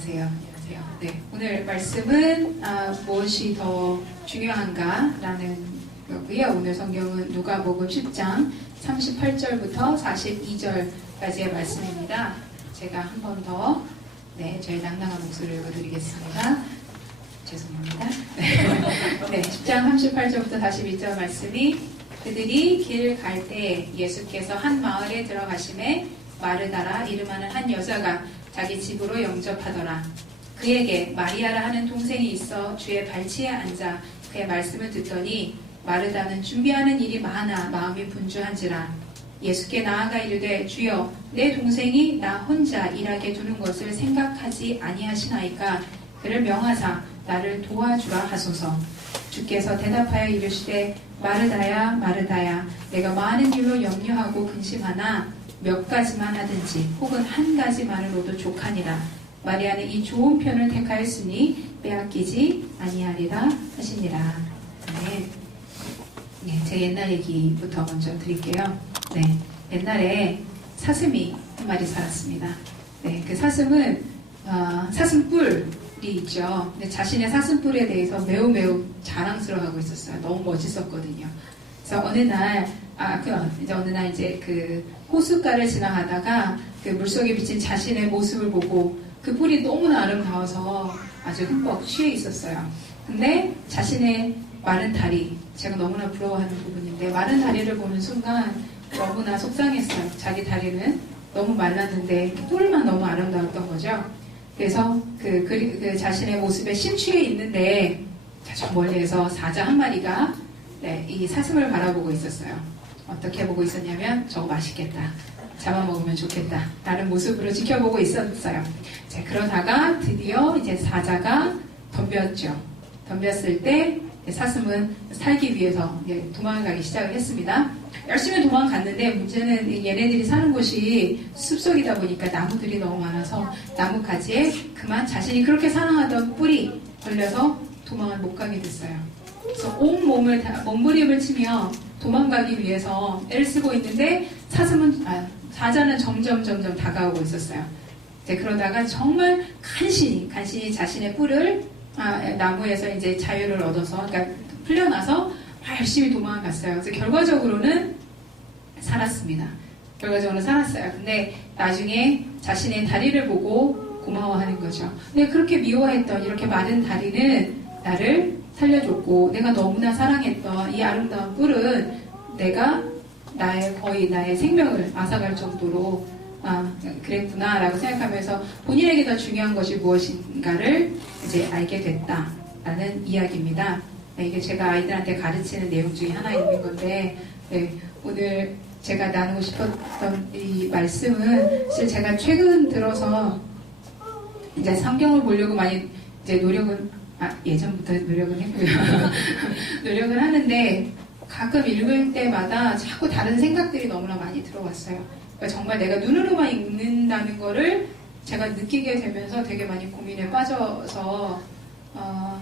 안녕하세요. 안녕하세요. 네, 오늘 말씀은 무엇이 더 중요한가라는 거고요. 오늘 성경은 누가복음 10장 38절부터 42절까지의 말씀입니다. 제가 한 번 더 저희 낭낭한 목소리를 읽어드리겠습니다. 죄송합니다. 네, 10장 38절부터 42절 말씀이 그들이 길 갈 때 예수께서 한 마을에 들어가심에 마르다라 이름하는 한 여자가 자기 집으로 영접하더라. 그에게 마리아라 하는 동생이 있어 주의 발치에 앉아 그의 말씀을 듣더니 마르다는 준비하는 일이 많아 마음이 분주한지라. 예수께 나아가 이르되 주여 내 동생이 나 혼자 일하게 두는 것을 생각하지 아니하시나이까. 그를 명하사 나를 도와주라 하소서. 주께서 대답하여 이르시되 마르다야 마르다야 내가 많은 일로 염려하고 근심하나 몇 가지만 하든지 혹은 한 가지만으로도 족하니라. 마리아는 이 좋은 편을 택하였으니 빼앗기지 아니하리라 하시니라. 제 옛날 얘기부터 먼저 드릴게요. 옛날에 사슴이 한 마리 살았습니다. 그 사슴은 사슴뿔이 있죠. 근데 자신의 사슴뿔에 대해서 매우 자랑스러워하고 있었어요. 너무 멋있었거든요. 그래서 어느 날 그 호숫가를 지나가다가 그 물속에 비친 자신의 모습을 보고 그 뿔이 너무나 아름다워서 아주 흠뻑 취해 있었어요. 근데 자신의 마른 다리, 제가 너무나 부러워하는 부분인데 마른 다리를 보는 순간 너무나 속상했어요. 자기 다리는 너무 말랐는데 뿔만 너무 아름다웠던 거죠. 그래서 그 자신의 모습에 심취해 있는데 저 멀리에서 사자 한 마리가 이 사슴을 바라보고 있었어요. 어떻게 보고 있었냐면 저거 맛있겠다. 잡아먹으면 좋겠다. 라는 모습으로 지켜보고 있었어요. 그러다가 드디어 이제 사자가 덤볐죠. 덤볐을 때 사슴은 살기 위해서 도망을 가기 시작을 했습니다. 열심히 도망갔는데 문제는 얘네들이 사는 곳이 숲속이다 보니까 나무들이 너무 많아서 나무가지에 그만 자신이 그렇게 사랑하던 뿔이 걸려서 도망을 못 가게 됐어요. 그래서 온 몸을 몸부림을 치며 도망가기 위해서 애를 쓰고 있는데 사자는 점점 다가오고 있었어요. 그러다가 정말 간신히 자신의 뿔을 나무에서 이제 자유를 얻어서, 그러니까 풀려나서 열심히 도망을 갔어요. 그래서 결과적으로는 살았습니다. 근데 나중에 자신의 다리를 보고 고마워하는 거죠. 내가 그렇게 미워했던 이렇게 마른 다리는 나를 살려줬고, 내가 너무나 사랑했던 이 아름다운 뿔은 내가 거의 나의 생명을 앗아갈 정도로 그랬구나라고 생각하면서 본인에게 더 중요한 것이 무엇인가를 이제 알게 됐다라는 이야기입니다. 이게 제가 아이들한테 가르치는 내용 중에 하나인 건데, 오늘 제가 나누고 싶었던 이 말씀은 사실 제가 최근 들어서 이제 성경을 보려고 많이 이제 예전부터 노력은 했고요. 노력을 하는데 가끔 읽을 때마다 자꾸 다른 생각들이 너무나 많이 들어왔어요. 그러니까 정말 내가 눈으로만 읽는다는 거를 제가 느끼게 되면서 되게 많이 고민에 빠져서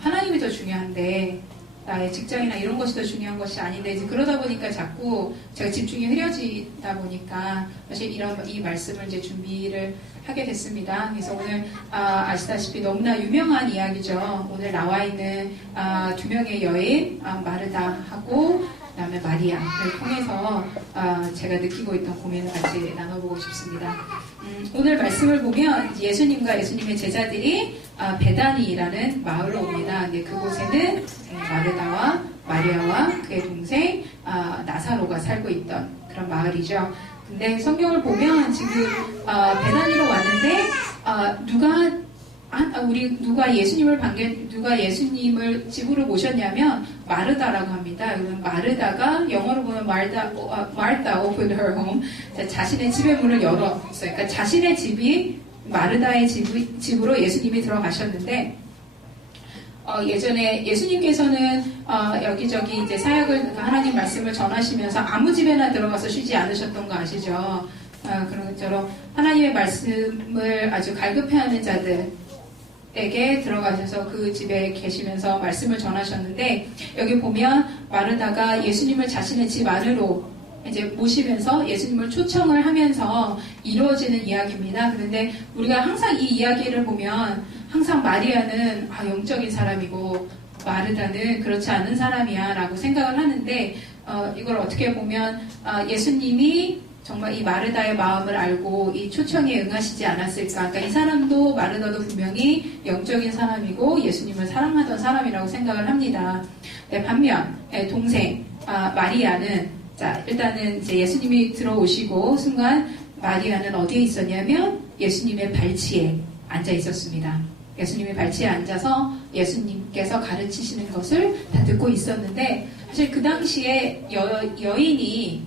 하나님이 더 중요한데 나의 직장이나 이런 것이 더 중요한 것이 아닌데 이제 그러다 보니까 자꾸 제가 집중이 흐려지다 보니까 사실 이 말씀을 이제 준비를 하게 됐습니다. 그래서 오늘 아시다시피 너무나 유명한 이야기죠. 오늘 나와 있는 두 명의 여인 마르다하고 그다음에 마리아를 통해서 제가 느끼고 있던 고민을 같이 나눠보고 싶습니다. 오늘 말씀을 보면 예수님과 예수님의 제자들이 베다니라는 마을로 옵니다. 그곳에는 마르다와 마리아와 그의 동생 나사로가 살고 있던 그런 마을이죠. 근데 성경을 보면 지금 베다니로 왔는데 누가 예수님을 집으로 모셨냐면 마르다라고 합니다. 마르다가 영어로 보면 Martha opened her home. 자신의 집의 문을 열었어요. 그러니까 자신의 집이 마르다의 집으로 예수님이 들어가셨는데 예전에 예수님께서는 여기저기 이제 사역을 하나님 말씀을 전하시면서 아무 집에나 들어가서 쉬지 않으셨던 거 아시죠? 그런 것처럼 하나님의 말씀을 아주 갈급해하는 자들에게 들어가셔서 그 집에 계시면서 말씀을 전하셨는데 여기 보면 마르다가 예수님을 자신의 집 안으로 이제 모시면서 예수님을 초청을 하면서 이루어지는 이야기입니다. 그런데 우리가 항상 이 이야기를 보면 항상 마리아는 영적인 사람이고 마르다는 그렇지 않은 사람이야 라고 생각을 하는데 이걸 어떻게 보면 예수님이 정말 이 마르다의 마음을 알고 이 초청에 응하시지 않았을까. 그러니까 이 사람도 마르다도 분명히 영적인 사람이고 예수님을 사랑하던 사람이라고 생각을 합니다. 네, 반면 동생 마리아는 자 일단은 이제 예수님이 들어오시고 순간 마리아는 어디에 있었냐면 예수님의 발치에 앉아 있었습니다. 예수님의 발치에 앉아서 예수님께서 가르치시는 것을 다 듣고 있었는데 사실 그 당시에 여인이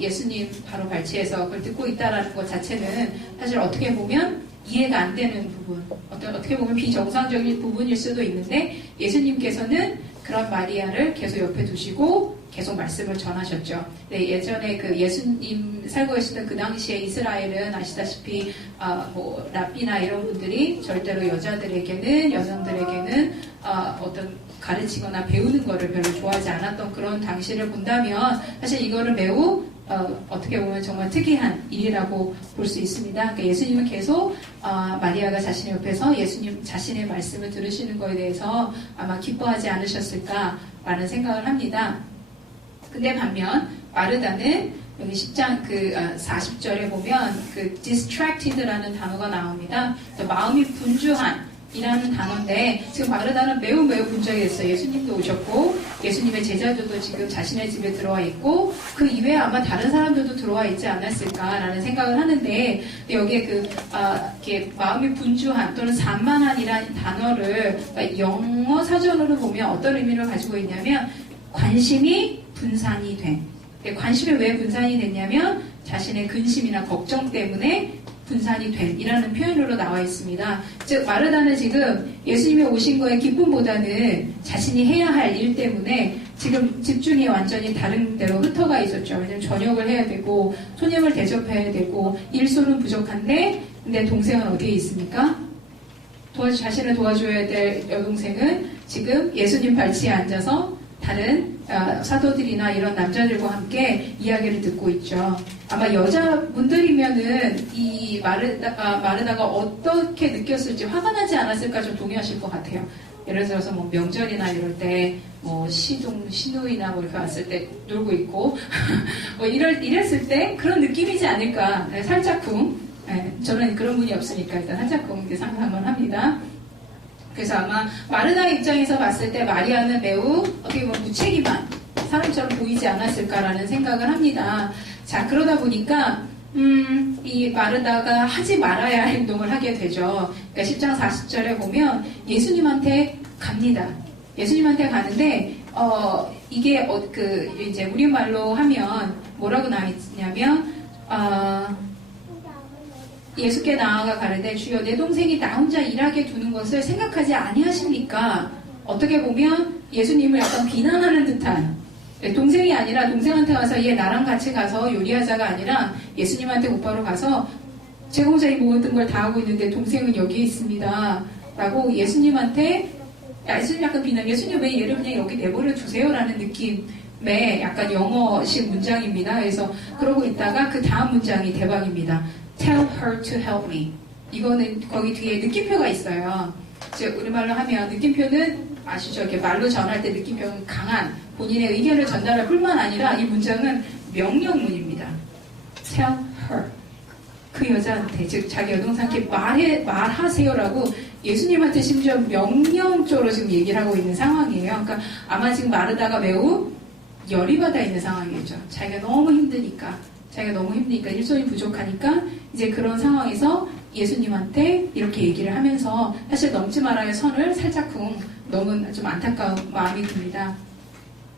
예수님 바로 발치에서 그걸 듣고 있다라는 것 자체는 사실 어떻게 보면 이해가 안 되는 부분, 어떻게 보면 비정상적인 부분일 수도 있는데 예수님께서는 그런 마리아를 계속 옆에 두시고 계속 말씀을 전하셨죠. 네, 예전에 그 예수님 살고 계시던 그 당시에 이스라엘은 아시다시피 랍비나 이런 분들이 절대로 여자들에게는 여성들에게는 어떤 가르치거나 배우는 거를 별로 좋아하지 않았던 그런 당시를 본다면 사실 이거를 매우 어떻게 보면 정말 특이한 일이라고 볼 수 있습니다. 그러니까 예수님은 계속 마리아가 자신의 옆에서 예수님 자신의 말씀을 들으시는 거에 대해서 아마 기뻐하지 않으셨을까라는 생각을 합니다. 근데 반면 마르다는 여기 10장 40절에 보면 distracted라는 단어가 나옵니다. 마음이 분주한 이라는 단어인데 지금 마르다는 매우 분주하게 됐어요. 예수님도 오셨고 예수님의 제자들도 지금 자신의 집에 들어와 있고 그 이외에 아마 다른 사람들도 들어와 있지 않았을까라는 생각을 하는데 여기에 이렇게 마음이 분주한 또는 산만한이라는 단어를 그러니까 영어 사전으로 보면 어떤 의미를 가지고 있냐면 관심이 분산이 된. 관심이 왜 분산이 됐냐면 자신의 근심이나 걱정 때문에 분산이 된 이라는 표현으로 나와 있습니다. 즉 마르다는 지금 예수님이 오신 거에 기쁨보다는 자신이 해야 할 일 때문에 지금 집중이 완전히 다른 데로 흩어가 있었죠. 왜냐하면 저녁을 해야 되고 손님을 대접해야 되고 일손은 부족한데 근데 동생은 어디에 있습니까? 자신을 도와줘야 될 여동생은 지금 예수님 발치에 앉아서 다른 사도들이나 이런 남자들과 함께 이야기를 듣고 있죠. 아마 여자분들이면은 이 마르다가 어떻게 느꼈을지 화가 나지 않았을까 좀 동의하실 것 같아요. 예를 들어서 뭐 명절이나 이럴 때 뭐 시누이나 뭐 이렇게 왔을 때 놀고 있고 뭐 이랬을 때 그런 느낌이지 않을까. 네, 살짝쿵. 네, 저는 그런 분이 없으니까 일단 살짝쿵 상상 한번 합니다. 그래서 아마 마르다의 입장에서 봤을 때 마리아는 매우 어떻게 보면 무책임한 사람처럼 보이지 않았을까라는 생각을 합니다. 자, 그러다 보니까 이 마르다가 하지 말아야 할 행동을 하게 되죠. 그러니까 10장 40절에 보면 예수님한테 갑니다. 예수님한테 가는데 이게 이제 우리말로 하면 뭐라고 나와 있냐면 예수께 나아가 가르되 주여 내 동생이 나 혼자 일하게 두는 것을 생각하지 아니하십니까? 어떻게 보면 예수님을 약간 비난하는 듯한 동생이 아니라 동생한테 가서 얘 나랑 같이 가서 요리하자가 아니라 예수님한테 곧바로 가서 제가 혼자 이 모든 걸 다 하고 있는데 동생은 여기에 있습니다. 라고 예수님한테 예수님 약간 비난 예수님 왜 얘를 그냥 여기 내버려 두세요라는 느낌의 약간 영어식 문장입니다. 그래서 그러고 있다가 그 다음 문장이 대박입니다. Tell her to help me. 이거는 거기 뒤에 느낌표가 있어요. 즉 우리말로 하면 느낌표는 아시죠? 이렇게 말로 전할 때 느낌표는 강한 본인의 의견을 전달할 뿐만 아니라 이 문장은 명령문입니다. Tell her. 그 여자한테 즉 자기 여동생한테 말하세요라고 예수님한테 심지어 명령조로 지금 얘기를 하고 있는 상황이에요. 그러니까 아마 지금 마르다가 매우 열이 받아 있는 상황이죠. 자기가 너무 힘드니까 일손이 부족하니까 이제 그런 상황에서 예수님한테 이렇게 얘기를 하면서 사실 넘지 말아야 선을 살짝쿵 너무 좀 안타까운 마음이 듭니다.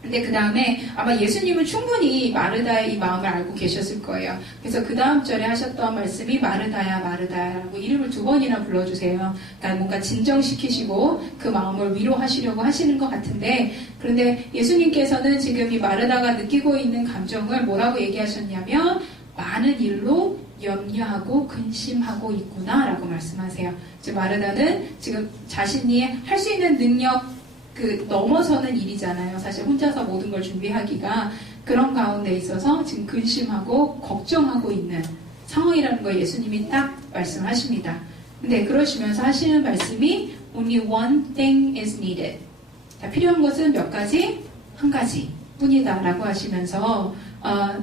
근데 그 다음에 아마 예수님은 충분히 마르다의 이 마음을 알고 계셨을 거예요. 그래서 그 다음 절에 하셨던 말씀이 마르다야 마르다야라고 이름을 2번이나 불러주세요. 그러니까 뭔가 진정시키시고 그 마음을 위로하시려고 하시는 것 같은데 그런데 예수님께서는 지금 이 마르다가 느끼고 있는 감정을 뭐라고 얘기하셨냐면 많은 일로 염려하고 근심하고 있구나 라고 말씀하세요. 즉 마르다는 지금 자신이 할 수 있는 능력 그 넘어서는 일이잖아요. 사실 혼자서 모든 걸 준비하기가 그런 가운데 있어서 지금 근심하고 걱정하고 있는 상황이라는 걸 예수님이 딱 말씀하십니다. 근데 그러시면서 하시는 말씀이 only one thing is needed. 자, 필요한 것은 몇 가지? 한 가지 뿐이다 라고 하시면서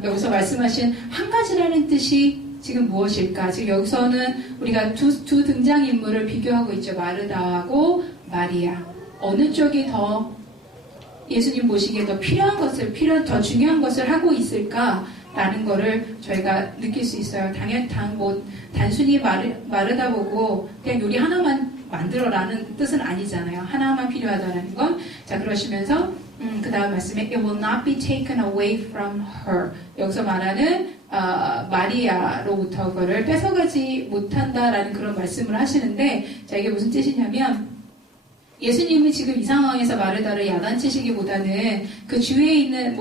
여기서 말씀하신 한 가지라는 뜻이 지금 무엇일까? 지금 여기서는 우리가 두 등장인물을 비교하고 있죠. 마르다하고 마리아. 어느 쪽이 더 예수님 보시기에 더 필요한 것을, 더 중요한 것을 하고 있을까라는 거를 저희가 느낄 수 있어요. 단순히 마르다 보고 그냥 요리 하나만 만들어라는 뜻은 아니잖아요. 하나만 필요하다는 건. 자, 그러시면서 그 다음 말씀에 It will not be taken away from her. 여기서 말하는 마리아로부터 그거를 뺏어가지 못한다라는 그런 말씀을 하시는데, 자, 이게 무슨 뜻이냐면 예수님은 지금 이 상황에서 마르다를 야단치시기보다는 그 주위에 있는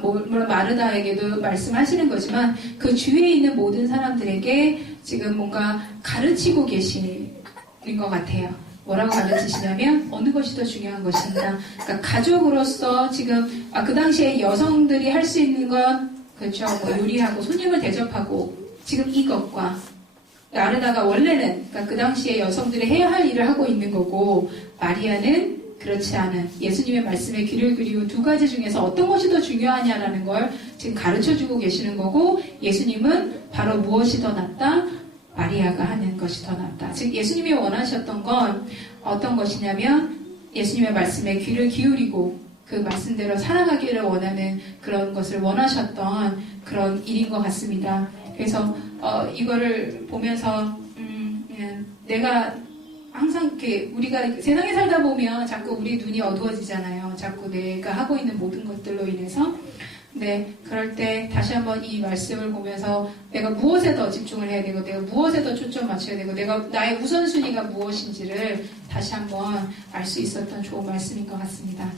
물론 마르다에게도 말씀하시는 거지만 그 주위에 있는 모든 사람들에게 지금 뭔가 가르치고 계시는 것 같아요. 뭐라고 가르치시냐면 어느 것이 더 중요한 것인가. 그러니까 가족으로서 지금 그 당시에 여성들이 할 수 있는 건 그렇죠. 요리하고 손님을 대접하고 지금 이것과 마르다가 원래는 그러니까 그 당시에 여성들이 해야 할 일을 하고 있는 거고 마리아는 그렇지 않은 예수님의 말씀에 귀를 기울이고 두 가지 중에서 어떤 것이 더 중요하냐라는 걸 지금 가르쳐주고 계시는 거고 예수님은 바로 무엇이 더 낫다? 마리아가 하는 것이 더 낫다. 즉 예수님이 원하셨던 건 어떤 것이냐면 예수님의 말씀에 귀를 기울이고 그 말씀대로 살아가기를 원하는 그런 것을 원하셨던 그런 일인 것 같습니다. 그래서 이거를 보면서 내가 항상 이렇게 우리가 세상에 살다 보면 자꾸 우리 눈이 어두워지잖아요. 자꾸 내가 하고 있는 모든 것들로 인해서. 네, 그럴 때 다시 한번 이 말씀을 보면서 내가 무엇에 더 집중을 해야 되고 내가 무엇에 더 초점 맞춰야 되고 내가 나의 우선순위가 무엇인지를 다시 한번 알 수 있었던 좋은 말씀인 것 같습니다.